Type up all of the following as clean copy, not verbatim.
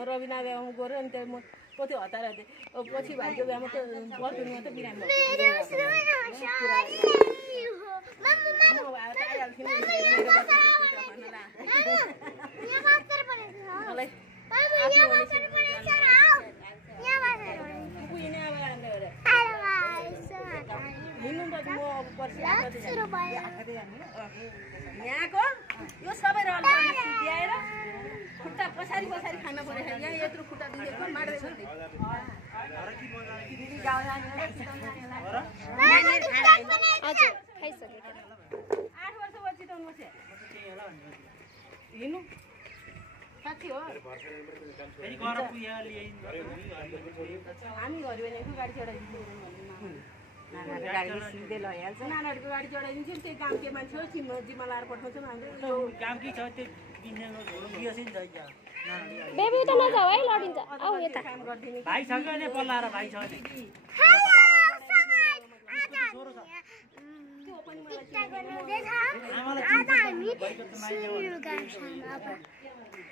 रविना बिहामा गएर अनि त्यहाँ म कति हतार पछि भाइको बिहामा त बस्नु त बिरामी यहाँको यो सबै ल्याएर खुट्टा पछाडि पछाडि खान पर्यो यहाँ यत्रो खुट्टा दिएको माड्दैछ हिँड्नु साथी हो हामी घर भनेको गाडी चढाइदिनु गाडी सिधै लैहाल्छ नानीहरूको गाडी चढाइदिन्छ त्यही गाउँकै मान्छे हो जिम्मा लाएर पठाउँछौँ हाम्रो गाउँकै छ त्यो बेबी उता नजाऊ है लडिन्छ आऊ यता भाइ छ कि पल्लाएर भाइ छ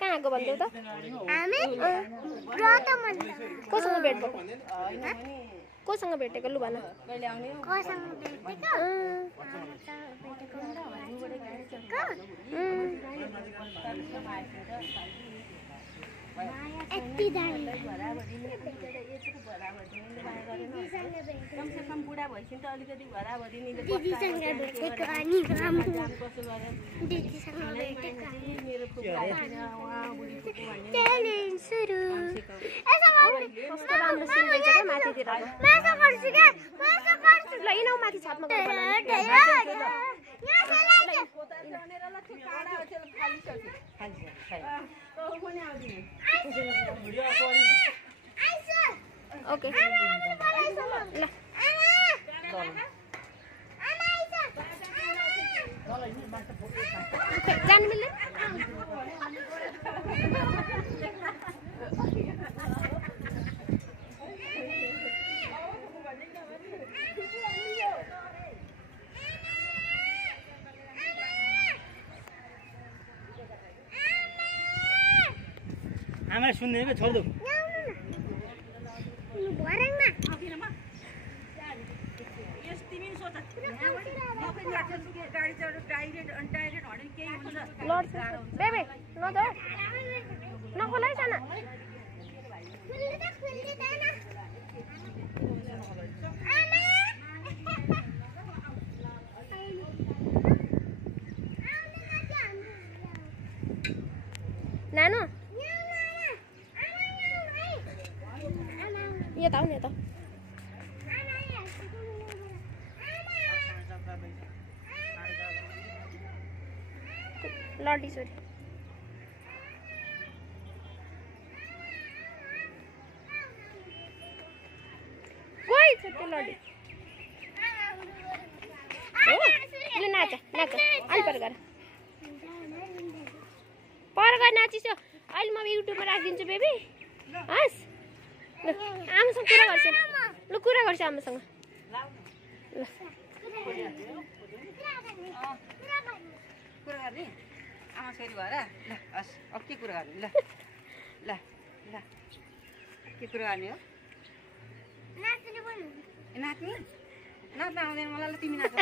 कहाँको भन्दै त कोसँग भेटेको कोसँग भेटेको लु भन कमसेकम बुढा भइसक्यो त अलिकति भराभरि माथि छतमा ओके जानु मिल्दैन आमाले सुन्दैन के छोड्दो बेबी नखोला है नानो ये ताऊ ने तो लड्डी सरी कोही छ त्यो लड्डी हो ल नाच नाच अलि पर गर नाचिसो अहिले म युट्युबमा राखिदिन्छु बेबी हस् ल आमासँग कुरा गर्छु ल कुरा गर्छु आमासँग ल कुरा गर्ने आमा छोरी भएर ल हस् अब के कुरा गर्ने ल ल ल के कुरा गर्ने हो नाच्ने नाच्न आउँदैन मलाई ल तिमी नाच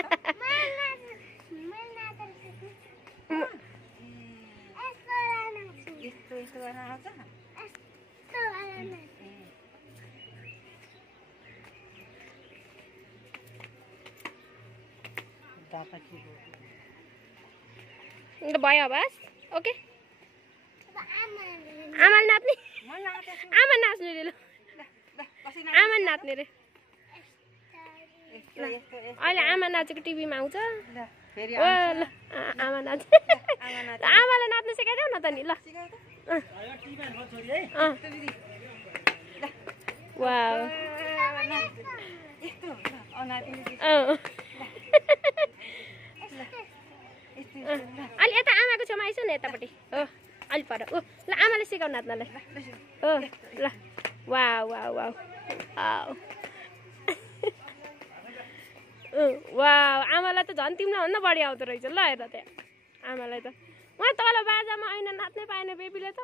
यस्तो यस्तो गर्न आउँछ ल भयो बस ओके आमाले नाच्ने आमा नाच्ने रे ल आमा नाच्ने रे अहिले आमा नाचेको टिभीमा आउँछ फेरि ओ ल आमा नाच आमालाई नाच्न सिकाइदेऊ न त नि ल वाउ यस्तो अनातिले अलि यता आमाको छेउमा आइसु न यतापट्टि हो अलि पर ओ ल आमाले सिकाउ नाच्नलाई हो ल वाउ वाउ वाउ वाउ आमालाई त झन् तिमीलाई भन्दा बढी आउँदो रहेछ ल हेर त्यहाँ आमालाई त उहाँ तल बाजामा ऐना नाच्नै पाएन बेबीले त